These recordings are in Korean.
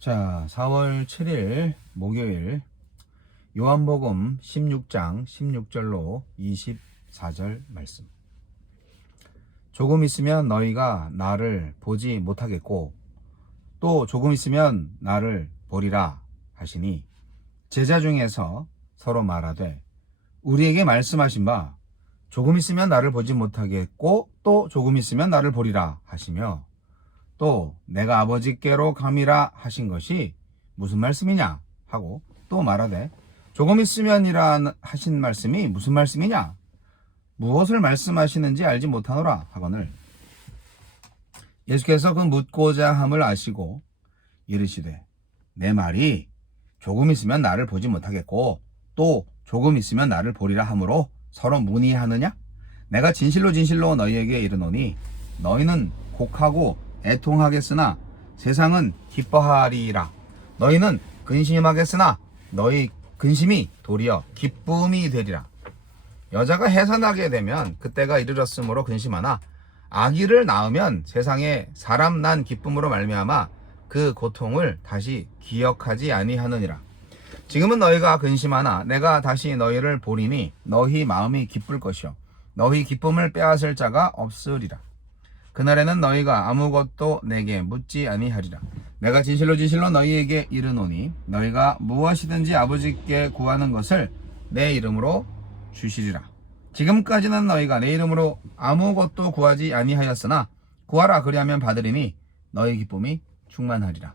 자, 4월 7일 목요일 요한복음 16장 16절로 24절 말씀. 조금 있으면 너희가 나를 보지 못하겠고 또 조금 있으면 나를 보리라 하시니 제자 중에서 서로 말하되 우리에게 말씀하신 바 조금 있으면 나를 보지 못하겠고 또 조금 있으면 나를 보리라 하시며 또 내가 아버지께로 감이라 하신 것이 무슨 말씀이냐 하고 또 말하되 조금 있으면이라 하신 말씀이 무슨 말씀이냐 무엇을 말씀하시는지 알지 못하노라 하거늘 예수께서 그 묻고자 함을 아시고 이르시되 내 말이 조금 있으면 나를 보지 못하겠고 또 조금 있으면 나를 보리라 하므로 서로 문의하느냐? 내가 진실로 진실로 너희에게 이르노니 너희는 곡하고 애통하겠으나 세상은 기뻐하리라. 너희는 근심하겠으나 너희 근심이 도리어 기쁨이 되리라. 여자가 해산하게 되면 그때가 이르렀으므로 근심하나 아기를 낳으면 세상에 사람 난 기쁨으로 말미암아 그 고통을 다시 기억하지 아니하느니라. 지금은 너희가 근심하나 내가 다시 너희를 보리니 너희 마음이 기쁠 것이요 너희 기쁨을 빼앗을 자가 없으리라. 그날에는 너희가 아무것도 내게 묻지 아니하리라. 내가 진실로 진실로 너희에게 이르노니 너희가 무엇이든지 아버지께 구하는 것을 내 이름으로 주시리라. 지금까지는 너희가 내 이름으로 아무것도 구하지 아니하였으나 구하라 그리하면 받으리니 너희 기쁨이 충만하리라.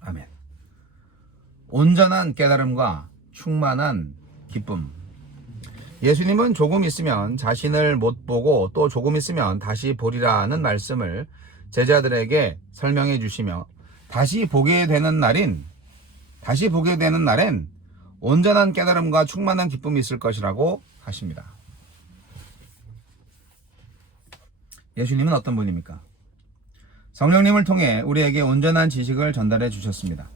아멘. 온전한 깨달음과 충만한 기쁨. 예수님은 조금 있으면 자신을 못 보고 또 조금 있으면 다시 보리라는 말씀을 제자들에게 설명해 주시며 다시 보게 되는 날엔 온전한 깨달음과 충만한 기쁨이 있을 것이라고 하십니다. 예수님은 어떤 분입니까? 성령님을 통해 우리에게 온전한 지식을 전달해 주셨습니다.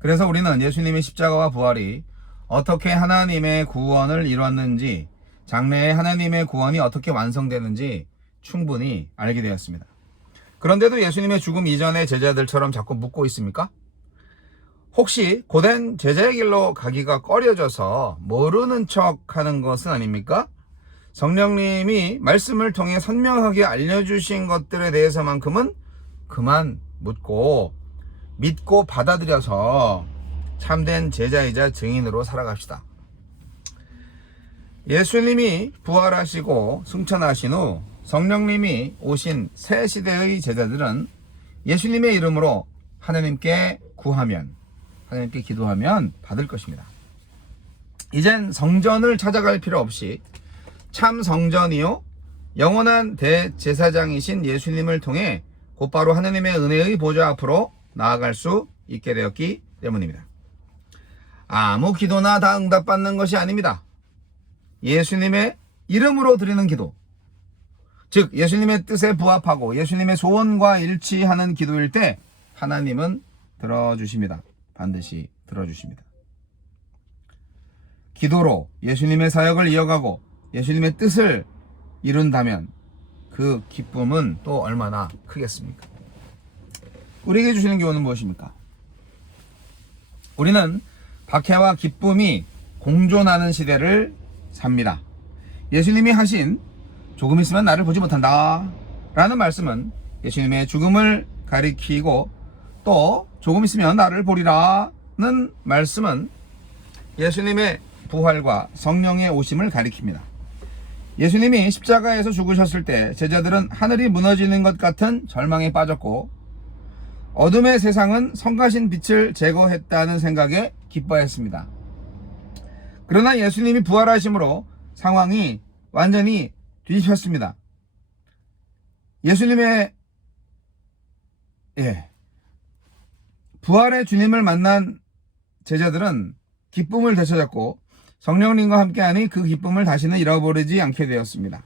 그래서 우리는 예수님의 십자가와 부활이 어떻게 하나님의 구원을 이루었는지, 장래에 하나님의 구원이 어떻게 완성되는지 충분히 알게 되었습니다. 그런데도 예수님의 죽음 이전의 제자들처럼 자꾸 묻고 있습니까? 혹시 고된 제자의 길로 가기가 꺼려져서 모르는 척 하는 것은 아닙니까? 성령님이 말씀을 통해 선명하게 알려주신 것들에 대해서만큼은 그만 묻고 믿고 받아들여서 참된 제자이자 증인으로 살아갑시다. 예수님이 부활하시고 승천하신 후 성령님이 오신 새 시대의 제자들은 예수님의 이름으로 하나님께 구하면, 하나님께 기도하면 받을 것입니다. 이젠 성전을 찾아갈 필요 없이 참 성전이요 영원한 대제사장이신 예수님을 통해 곧바로 하나님의 은혜의 보좌 앞으로 나아갈 수 있게 되었기 때문입니다. 아무 기도나 다 응답받는 것이 아닙니다. 예수님의 이름으로 드리는 기도, 즉 예수님의 뜻에 부합하고 예수님의 소원과 일치하는 기도일 때 하나님은 들어주십니다. 반드시 들어주십니다. 기도로 예수님의 사역을 이어가고 예수님의 뜻을 이룬다면 그 기쁨은 또 얼마나 크겠습니까? 우리에게 주시는 교훈은 무엇입니까? 우리는 박해와 기쁨이 공존하는 시대를 삽니다. 예수님이 하신 조금 있으면 나를 보지 못한다 라는 말씀은 예수님의 죽음을 가리키고 또 조금 있으면 나를 보리라는 말씀은 예수님의 부활과 성령의 오심을 가리킵니다. 예수님이 십자가에서 죽으셨을 때 제자들은 하늘이 무너지는 것 같은 절망에 빠졌고 어둠의 세상은 성가신 빛을 제거했다는 생각에 기뻐했습니다. 그러나 예수님이 부활하심으로 상황이 완전히 뒤집혔습니다. 예수님의 부활의 주님을 만난 제자들은 기쁨을 되찾았고 성령님과 함께하니 그 기쁨을 다시는 잃어버리지 않게 되었습니다.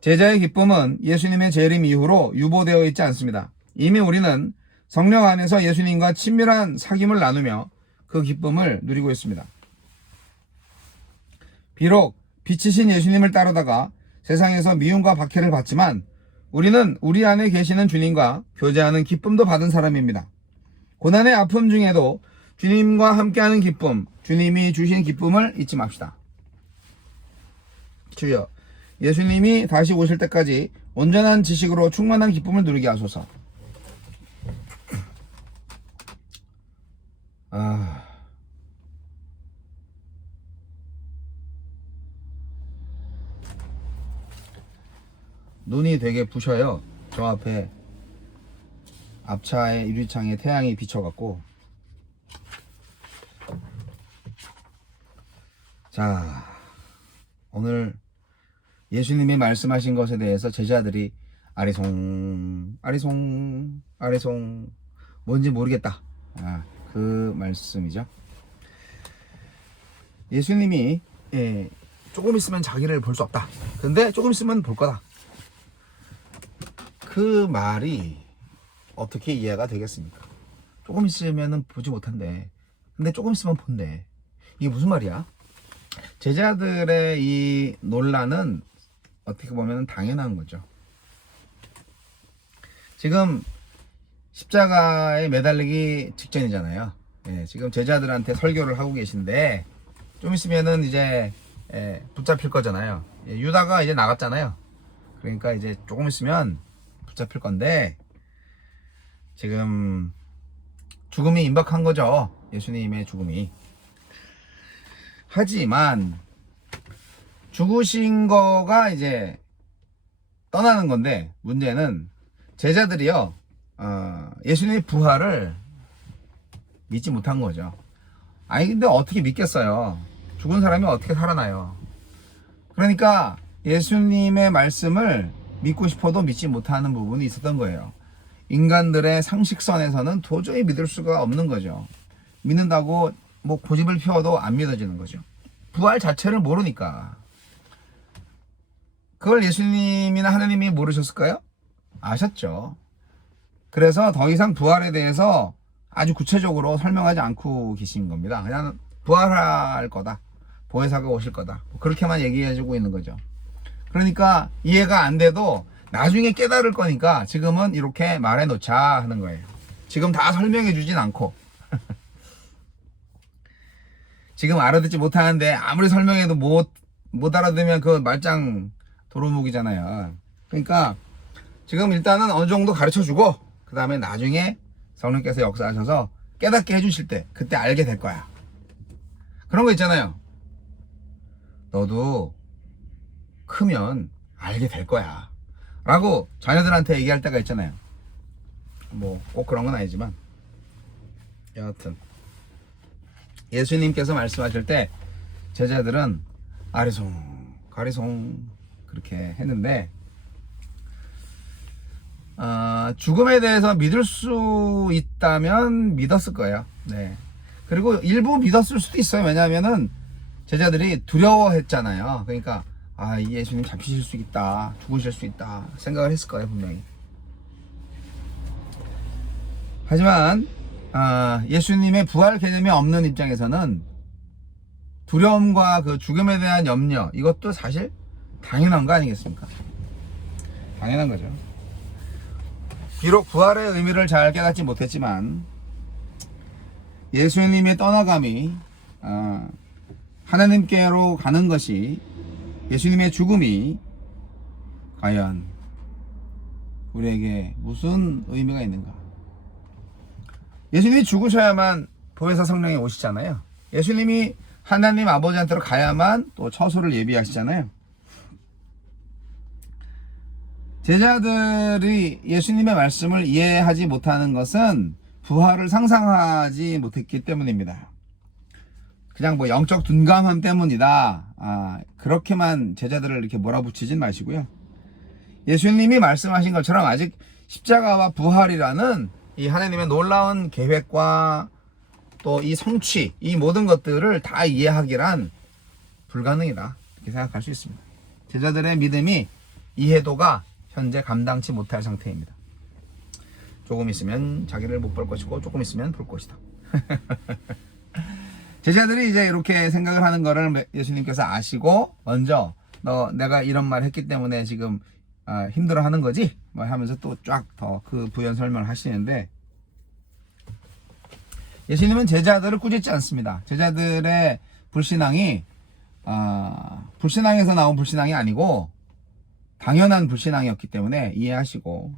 제자의 기쁨은 예수님의 재림 이후로 유보되어 있지 않습니다. 이미 우리는 성령 안에서 예수님과 친밀한 사귐을 나누며 그 기쁨을 누리고 있습니다. 비록 빛이신 예수님을 따르다가 세상에서 미움과 박해를 받지만 우리는 우리 안에 계시는 주님과 교제하는 기쁨도 받은 사람입니다. 고난의 아픔 중에도 주님과 함께하는 기쁨, 주님이 주신 기쁨을 잊지 맙시다. 주여, 예수님이 다시 오실 때까지 온전한 지식으로 충만한 기쁨을 누리게 하소서. 눈이 되게 부셔요. 저 앞에 앞차의 유리창에 태양이 비쳐갖고. 자, 오늘 예수님이 말씀하신 것에 대해서 제자들이 아리송 뭔지 모르겠다, 그 말씀이죠. 예수님이 조금 있으면 자기를 볼 수 없다, 근데 조금 있으면 볼 거다, 그 말이 어떻게 이해가 되겠습니까? 조금 있으면 보지 못한대, 근데 조금 있으면 본대. 이게 무슨 말이야? 제자들의 이 논란은 어떻게 보면 당연한 거죠. 지금 십자가에 매달리기 직전이잖아요. 지금 제자들한테 설교를 하고 계신데 좀 있으면은 이제 붙잡힐 거잖아요. 유다가 이제 나갔잖아요. 그러니까 이제 조금 있으면 붙잡힐 건데 지금 죽음이 임박한 거죠. 예수님의 죽음이. 하지만 죽으신 거가 이제 떠나는 건데, 문제는 제자들이요, 예수님의 부활을 믿지 못한 거죠. 아니 근데 어떻게 믿겠어요? 죽은 사람이 어떻게 살아나요? 그러니까 예수님의 말씀을 믿고 싶어도 믿지 못하는 부분이 있었던 거예요. 인간들의 상식선에서는 도저히 믿을 수가 없는 거죠. 믿는다고 뭐 고집을 피워도 안 믿어지는 거죠. 부활 자체를 모르니까. 그걸 예수님이나 하나님이 모르셨을까요? 아셨죠. 그래서 더 이상 부활에 대해서 아주 구체적으로 설명하지 않고 계신 겁니다. 그냥 부활할 거다, 보혜사가 오실 거다, 그렇게만 얘기해주고 있는 거죠. 그러니까 이해가 안 돼도 나중에 깨달을 거니까 지금은 이렇게 말해놓자 하는 거예요. 지금 다 설명해 주진 않고. 지금 알아듣지 못하는데 아무리 설명해도 못 알아들으면 그 말짱 도루묵이잖아요. 그러니까 지금 일단은 어느 정도 가르쳐 주고, 그 다음에 나중에 성령께서 역사하셔서 깨닫게 해주실 때 그때 알게 될 거야. 그런 거 있잖아요. 너도 크면 알게 될 거야 라고 자녀들한테 얘기할 때가 있잖아요. 뭐 꼭 그런 건 아니지만 여하튼 예수님께서 말씀하실 때 제자들은 아리송 가리송 그렇게 했는데, 죽음에 대해서 믿을 수 있다면 믿었을 거예요. 네. 그리고 일부 믿었을 수도 있어요. 왜냐하면은 제자들이 두려워했잖아요. 그러니까 이 예수님 잡히실 수 있다, 죽으실 수 있다 생각을 했을 거예요, 분명히. 하지만 예수님의 부활 개념이 없는 입장에서는 두려움과 그 죽음에 대한 염려, 이것도 사실 당연한 거 아니겠습니까? 당연한 거죠. 비록 부활의 의미를 잘 깨닫지 못했지만 예수님의 떠나감이, 하나님께로 가는 것이, 예수님의 죽음이 과연 우리에게 무슨 의미가 있는가? 예수님이 죽으셔야만 보혜사 성령이 오시잖아요. 예수님이 하나님 아버지한테로 가야만 또 처소를 예비하시잖아요. 제자들이 예수님의 말씀을 이해하지 못하는 것은 부활을 상상하지 못했기 때문입니다. 그냥 뭐 영적 둔감함 때문이다, 그렇게만 제자들을 이렇게 몰아붙이진 마시고요. 예수님이 말씀하신 것처럼 아직 십자가와 부활이라는 이 하나님의 놀라운 계획과 또 이 성취, 이 모든 것들을 다 이해하기란 불가능이다, 이렇게 생각할 수 있습니다. 제자들의 믿음이, 이해도가 현재 감당치 못할 상태입니다. 조금 있으면 자기를 못 볼 것이고 조금 있으면 볼 것이다. 제자들이 이제 이렇게 생각을 하는 거를 예수님께서 아시고 먼저 내가 이런 말 했기 때문에 지금 힘들어 하는 거지 뭐 하면서 또 쫙 더 그 부연 설명을 하시는데, 예수님은 제자들을 꾸짖지 않습니다. 제자들의 불신앙이 불신앙에서 나온 불신앙이 아니고 당연한 불신앙이었기 때문에 이해하시고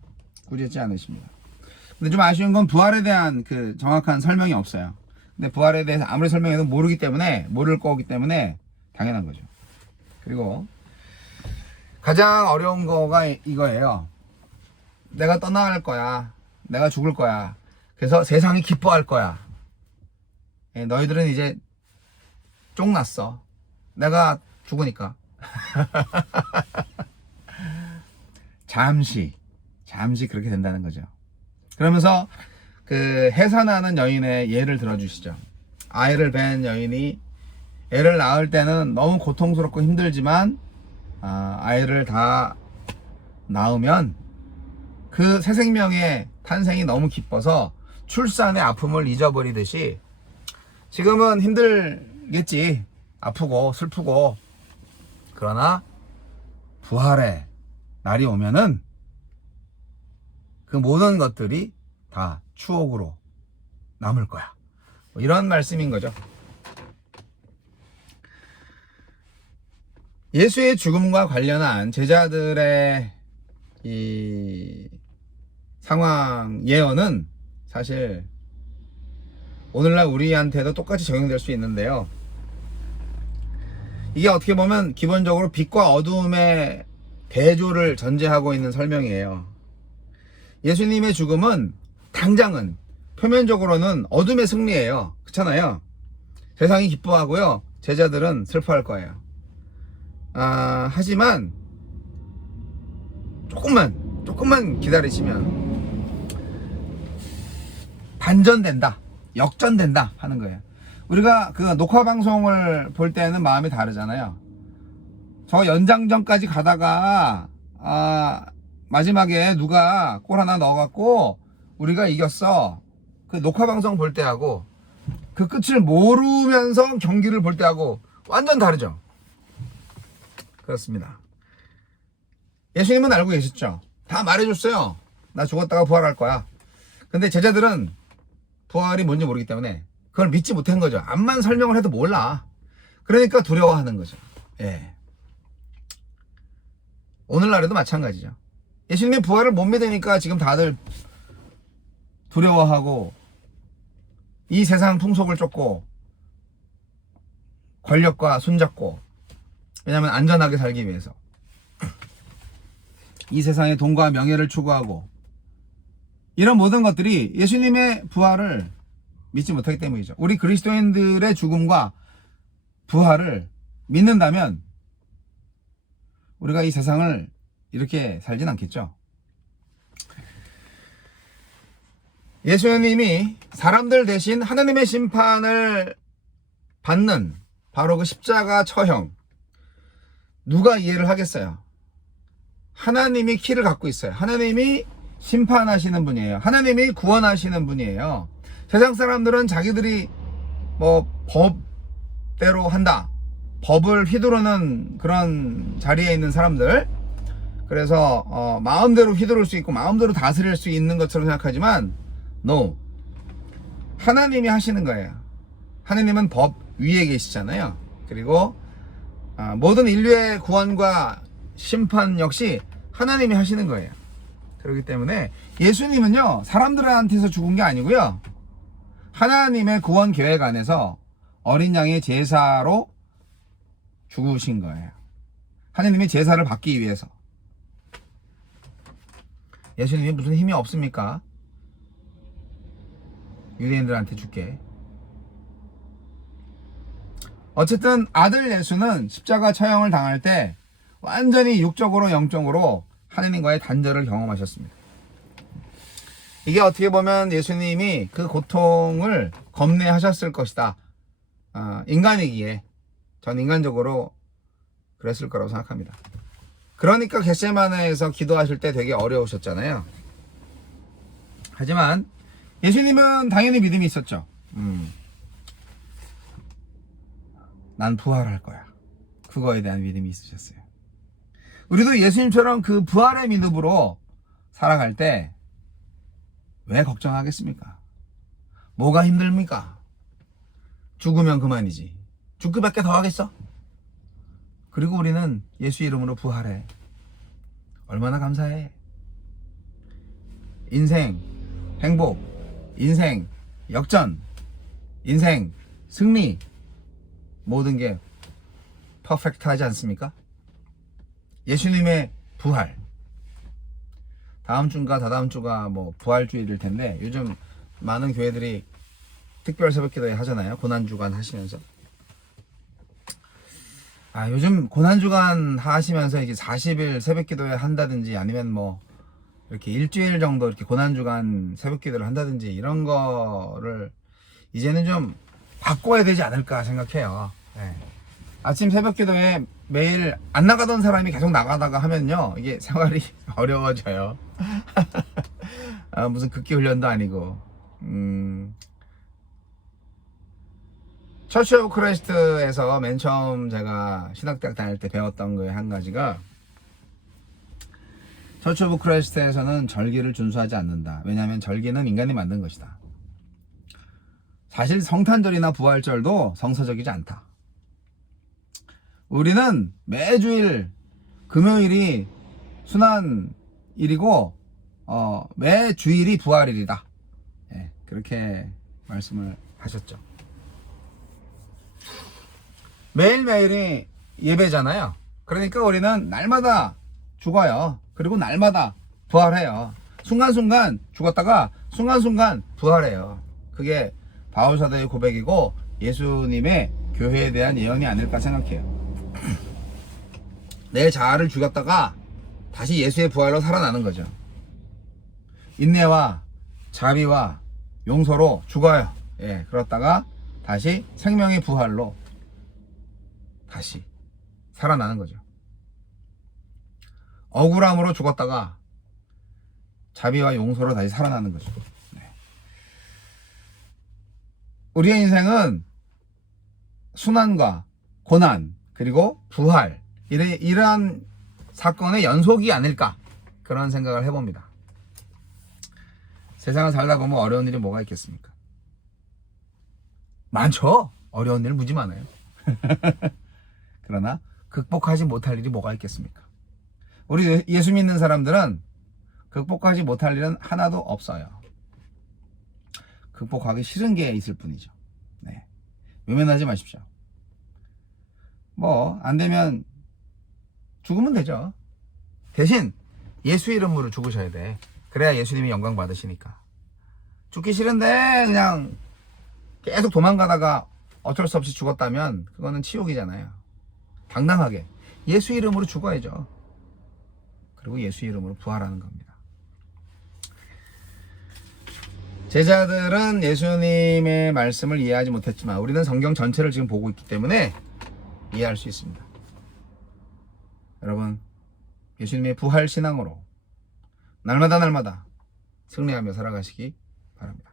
꾸짖지 않으십니다. 근데 좀 아쉬운 건 부활에 대한 그 정확한 설명이 없어요. 근데 부활에 대해서 아무리 설명해도 모를 거기 때문에 당연한 거죠. 그리고 가장 어려운 거가 이거예요. 내가 떠나갈 거야. 내가 죽을 거야. 그래서 세상이 기뻐할 거야. 너희들은 이제 쫑났어. 내가 죽으니까. 잠시 그렇게 된다는 거죠. 그러면서 그 해산하는 여인의 예를 들어주시죠. 아이를 뵌 여인이 애를 낳을 때는 너무 고통스럽고 힘들지만 아이를 다 낳으면 그 새 생명의 탄생이 너무 기뻐서 출산의 아픔을 잊어버리듯이 지금은 힘들겠지. 아프고 슬프고. 그러나 부활의 날이 오면은 그 모든 것들이 다 추억으로 남을 거야. 뭐 이런 말씀인 거죠. 예수의 죽음과 관련한 제자들의 이 상황 예언은 사실 오늘날 우리한테도 똑같이 적용될 수 있는데요. 이게 어떻게 보면 기본적으로 빛과 어두움의 대조를 전제하고 있는 설명이에요. 예수님의 죽음은 당장은 표면적으로는 어둠의 승리예요. 그렇잖아요. 세상이 기뻐하고요. 제자들은 슬퍼할 거예요. 하지만 조금만 기다리시면 반전된다, 역전된다 하는 거예요. 우리가 그 녹화 방송을 볼 때는 마음이 다르잖아요. 저 연장전까지 가다가 마지막에 누가 골 하나 넣어갖고 우리가 이겼어. 그 녹화 방송 볼 때하고 그 끝을 모르면서 경기를 볼 때하고 완전 다르죠. 그렇습니다. 예수님은 알고 계셨죠. 다 말해줬어요. 나 죽었다가 부활할 거야. 근데 제자들은 부활이 뭔지 모르기 때문에 그걸 믿지 못한 거죠. 암만 설명을 해도 몰라. 그러니까 두려워하는 거죠. 예. 오늘날에도 마찬가지죠. 예수님의 부활을 못 믿으니까 지금 다들 두려워하고 이 세상 풍속을 쫓고 권력과 손잡고, 왜냐하면 안전하게 살기 위해서 이 세상의 돈과 명예를 추구하고, 이런 모든 것들이 예수님의 부활을 믿지 못하기 때문이죠. 우리 그리스도인들의 죽음과 부활을 믿는다면 우리가 이 세상을 이렇게 살진 않겠죠. 예수님이 사람들 대신 하나님의 심판을 받는 바로 그 십자가 처형, 누가 이해를 하겠어요? 하나님이 키를 갖고 있어요. 하나님이 심판하시는 분이에요. 하나님이 구원하시는 분이에요. 세상 사람들은 자기들이 뭐 법대로 한다, 법을 휘두르는 그런 자리에 있는 사람들, 그래서 마음대로 휘두를 수 있고 마음대로 다스릴 수 있는 것처럼 생각하지만 no, 하나님이 하시는 거예요. 하나님은 법 위에 계시잖아요. 그리고 모든 인류의 구원과 심판 역시 하나님이 하시는 거예요. 그렇기 때문에 예수님은요, 사람들한테서 죽은 게 아니고요, 하나님의 구원 계획 안에서 어린 양의 제사로 죽으신 거예요. 하나님의 제사를 받기 위해서. 예수님이 무슨 힘이 없습니까? 유대인들한테 죽게. 어쨌든 아들 예수는 십자가 처형을 당할 때 완전히 육적으로 영적으로 하나님과의 단절을 경험하셨습니다. 이게 어떻게 보면 예수님이 그 고통을 겁내하셨을 것이다. 인간이기에 전 인간적으로 그랬을 거라고 생각합니다. 그러니까 겟세마네에서 기도하실 때 되게 어려우셨잖아요. 하지만 예수님은 당연히 믿음이 있었죠. 난 부활할 거야. 그거에 대한 믿음이 있으셨어요. 우리도 예수님처럼 그 부활의 믿음으로 살아갈 때 왜 걱정하겠습니까? 뭐가 힘듭니까? 죽으면 그만이지. 죽기밖에 더 하겠어? 그리고 우리는 예수 이름으로 부활해. 얼마나 감사해. 인생 행복, 인생 역전, 인생 승리, 모든 게 퍼펙트하지 않습니까? 예수님의 부활. 다음 주인가 다다음 주가 뭐 부활주일일 텐데, 요즘 많은 교회들이 특별 새벽기도회 하잖아요. 고난주간 하시면서. 요즘 고난주간 하시면서 이게 40일 새벽기도회 한다든지, 아니면 뭐 이렇게 일주일 정도 이렇게 고난주간 새벽기도를 한다든지, 이런 거를 이제는 좀 바꿔야 되지 않을까 생각해요. 네. 아침 새벽기도에 매일 안 나가던 사람이 계속 나가다가 하면요, 이게 생활이 어려워져요. 무슨 극기 훈련도 아니고. 처치 오브 크라이스트에서 맨 처음 제가 신학대학 다닐 때 배웠던 거에 한 가지가, 처치 오브 크라이스트에서는 절기를 준수하지 않는다. 왜냐하면 절기는 인간이 만든 것이다. 사실 성탄절이나 부활절도 성서적이지 않다. 우리는 매주일 금요일이 순환일이고 매주일이 부활일이다. 예, 그렇게 말씀을 하셨죠. 매일매일이 예배잖아요. 그러니까 우리는 날마다 죽어요. 그리고 날마다 부활해요. 순간순간 죽었다가 순간순간 부활해요. 그게 바울사도의 고백이고 예수님의 교회에 대한 예언이 아닐까 생각해요. 내 자아를 죽였다가 다시 예수의 부활로 살아나는 거죠. 인내와 자비와 용서로 죽어요. 예, 그렇다가 다시 생명의 부활로 다시 살아나는 거죠. 억울함으로 죽었다가 자비와 용서로 다시 살아나는 거죠. 네. 우리의 인생은 순환과 고난 그리고 부활, 이러한 사건의 연속이 아닐까, 그런 생각을 해봅니다. 세상을 살다 보면 어려운 일이 뭐가 있겠습니까? 많죠. 어려운 일 무지 많아요. 그러나 극복하지 못할 일이 뭐가 있겠습니까? 우리 예수 믿는 사람들은 극복하지 못할 일은 하나도 없어요. 극복하기 싫은 게 있을 뿐이죠. 네. 외면하지 마십시오. 뭐 안 되면 죽으면 되죠. 대신 예수 이름으로 죽으셔야 돼. 그래야 예수님이 영광 받으시니까. 죽기 싫은데 그냥 계속 도망가다가 어쩔 수 없이 죽었다면 그거는 치욕이잖아요. 당당하게 예수 이름으로 죽어야죠. 그리고 예수 이름으로 부활하는 겁니다. 제자들은 예수님의 말씀을 이해하지 못했지만 우리는 성경 전체를 지금 보고 있기 때문에 이해할 수 있습니다. 여러분, 예수님의 부활 신앙으로 날마다 승리하며 살아가시기 바랍니다.